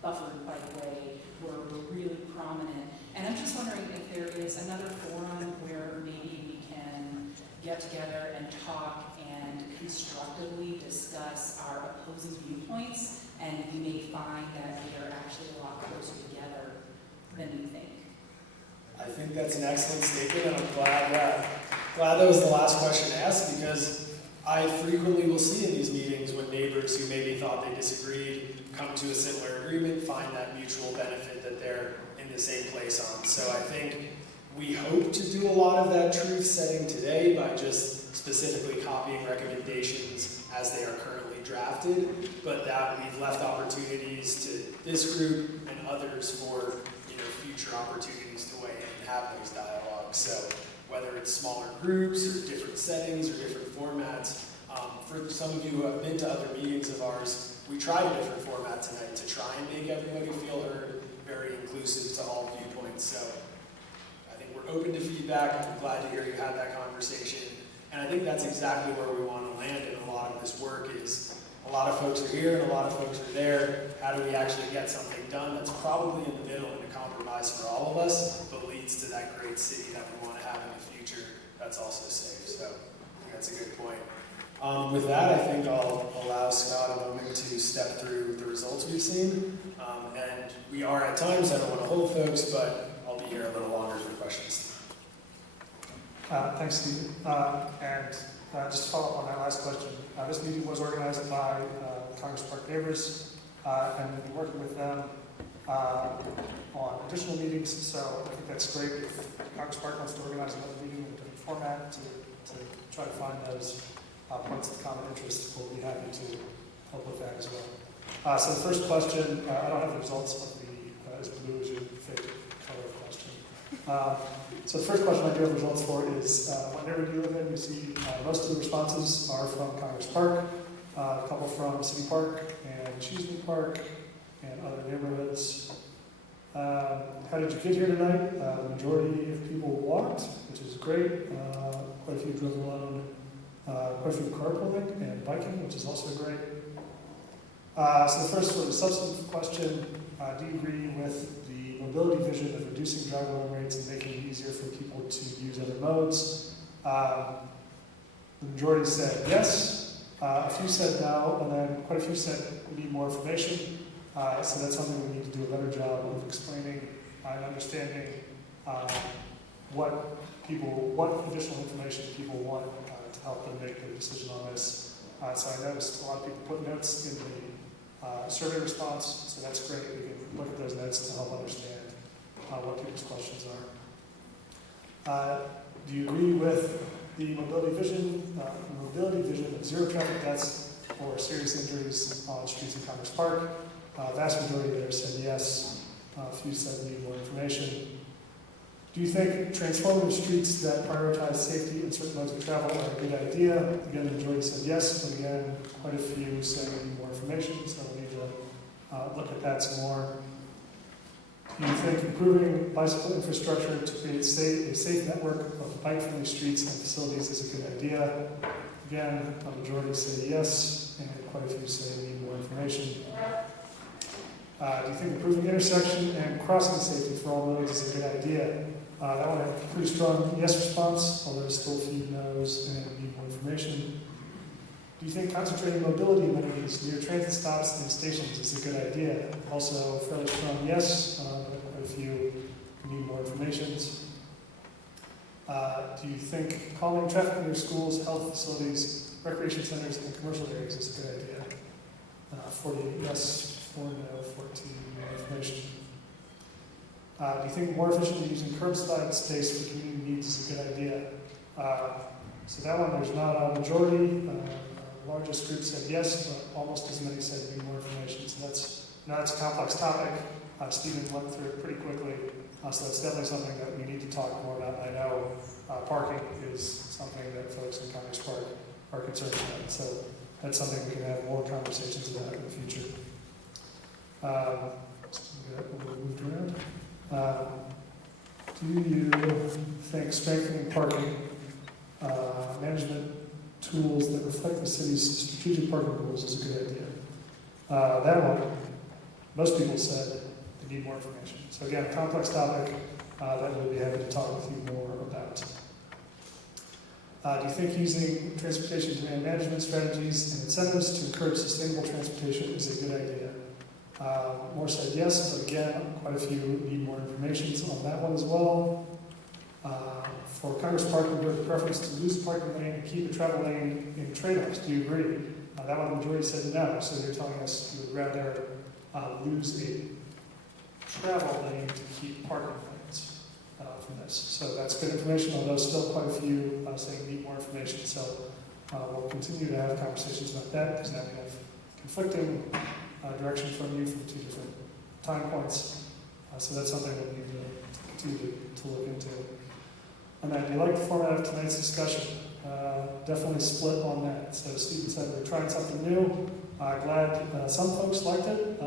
buffered bikeway were really prominent. And I'm just wondering if there is another forum where maybe we can get together and talk and constructively discuss our opposing viewpoints, and we may find that we are actually a lot closer together than we think. I think that's an excellent statement, and I'm glad that was the last question asked, because I frequently will see in these meetings when neighbors who maybe thought they disagreed come to a similar agreement, find that mutual benefit that they're in the same place on. So I think we hope to do a lot of that truth setting today by just specifically copying recommendations as they are currently drafted, but that we've left opportunities to this group and others for future opportunities to weigh in and have those dialogues. So whether it's smaller groups or different settings or different formats, for some of you who have been to other meetings of ours, we tried a different format tonight to try and make everybody feel heard, very inclusive to all viewpoints. So I think we're open to feedback. I'm glad to hear you had that conversation. And I think that's exactly where we want to land in a lot of this work is a lot of folks are here and a lot of folks are there. How do we actually get something done that's probably in the middle and a compromise for all of us, but leads to that great city that we want to have in the future that's also safe. So I think that's a good point. With that, I think I'll allow Scott a moment to step through the results we've seen. And we are at times, I don't want to hold folks, but I'll be here a little longer for questions. Thanks, Stephen. And just to follow up on that last question, this meeting was organized by Congress Park neighbors, and we'll be working with them on additional meetings. So I think that's great. If Congress Park wants to organize another meeting in a different format to try to find those points of common interest, we'll be happy to help with that as well. So the first question, I don't have the results of the as blue as your favorite color question. So the first question I do have results for is what neighborhood you live in. You see most of the responses are from Congress Park, a couple from City Park and Cheesney Park and other neighborhoods. How did you get here tonight? The majority of people walked, which is great. Quite a few drove alone. Quite a few carpooling and biking, which is also great. So the first sort of substantive question, do you agree with the mobility vision of reducing driver rates and making it easier for people to use other modes? The majority said yes, a few said no, and then quite a few said we need more information. So that's something we need to do a better job of explaining and understanding what additional information people want to help them make their decision on this. So I noticed a lot of people put notes in the survey response, so that's great. We can look at those notes to help understand what people's questions are. Do you agree with the mobility vision of zero traffic deaths or serious injuries on streets in Congress Park? Vast majority there said yes. A few said need more information. Do you think transformative streets that prioritize safety in certain modes of travel are a good idea? Again, the majority said yes, but again, quite a few say we need more information, so we need to look at that some more. Do you think improving bicycle infrastructure to create a safe network of bike-friendly streets and facilities is a good idea? Again, a majority say yes, and quite a few say we need more information. Do you think improving intersection and crossing safety for all modes is a good idea? That one had a pretty strong yes response, although there's still a few no's and we need more information. Do you think concentrating mobility amenities near transit stops and stations is a good idea? Also, fairly strong yes, but quite a few need more information. Do you think calming traffic near schools, health facilities, recreation centers, and commercial areas is a good idea? 48 yes, 4 no, 14 more information. Do you think more efficiently using curbside space for community needs is a good idea? So that one, there's not a majority. The largest group said yes, but almost as many said we need more information. So that's a complex topic. Stephen went through it pretty quickly. So that's definitely something that we need to talk more about. I know parking is something that folks in Congress Park are concerned about. So that's something we can have more conversations about in the future. We'll move around. Do you think strengthening parking management tools that reflect the city's strategic parking rules is a good idea? That one, most people said they need more information. So again, a complex topic that we'll be happy to talk with you more about. Do you think using transportation demand management strategies and incentives to encourage sustainable transportation is a good idea? More said yes, but again, quite a few need more information on that one as well. For Congress Park, we would have preference to lose a parking lane and keep a travel lane in trade-offs. Do you agree? That one, the majority said no, so they're telling us you would rather lose a travel lane to keep parking lanes from this. So that's good information, although still quite a few saying we need more information. So we'll continue to have conversations about that, because now we have conflicting direction from you from 2 different time points. So that's something we'll need to continue to look into. And I do like the format of tonight's discussion. Definitely split on that. So Stephen said we're trying something new. Glad some folks liked it.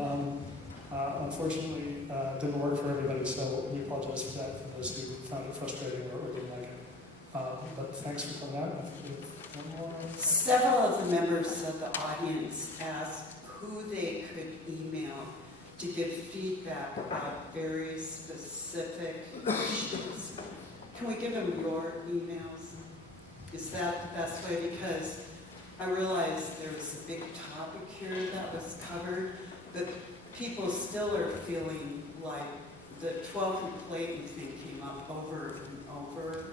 Unfortunately, it didn't work for everybody, so we apologize for that, for those who found it frustrating or didn't like it. But thanks for coming out. Several of the members of the audience asked who they could email to give feedback about very specific issues. Can we give them your emails? Is that the best way? Because I realize there was a big topic here that was covered, but people still are feeling like the 12 complaint thing came up over and over,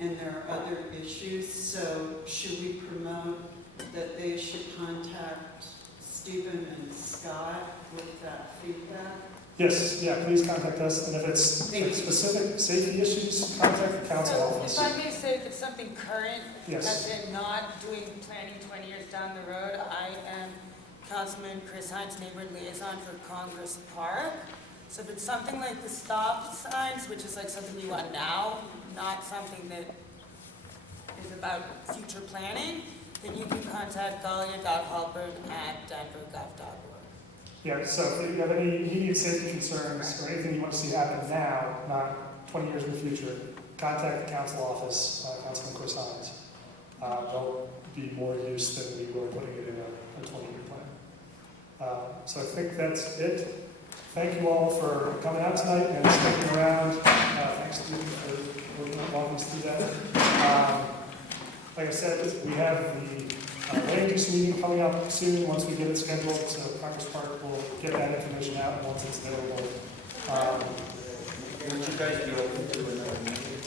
and there are other issues. So should we promote that they should contact Stephen and Scott with that feedback? Yes, yeah, please contact us. And if it's specific safety issues, contact the council office. If I may say, if it's something current, Yes. as in not doing planning 20 years down the road, I am Councilman Chris Hines, neighborhood liaison for Congress Park. So if it's something like the stop signs, which is like something you want now, not something that is about future planning, then you can contact galia.halpern@denvergov.org. Yeah, so if you have any immediate safety concerns or anything you want to see happen now, not 20 years in the future, contact the council office, Councilman Chris Hines. They'll be more use than we were putting it in a 20-year plan. So I think that's it. Thank you all for coming out tonight and sticking around. Thanks to you for walking us through that. Like I said, we have the land use meeting coming up soon once we get it scheduled, so Congress Park will get that information out once it's available. Would you guys be open to another meeting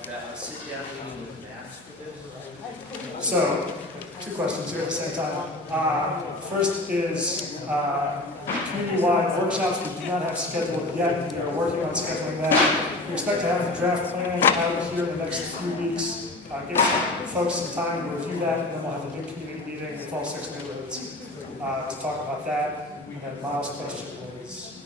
about a sit-down meeting with Max for this? So, two questions here at the same time. First is community-wide workshops. We do not have scheduled yet. We are working on scheduling that. We expect to have the draft plan out here in the next few weeks. Give folks some time to review that, and then we'll have a big community meeting with all 6 neighborhoods to talk about that. We had Miles' question was,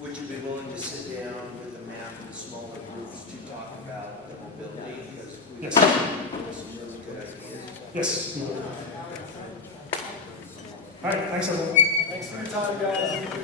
would you be willing to sit down with a map and smaller groups to talk about the mobility? Because we yes. have some really good ideas. Yes, we will. All right, thanks everyone. Thanks for your time, guys.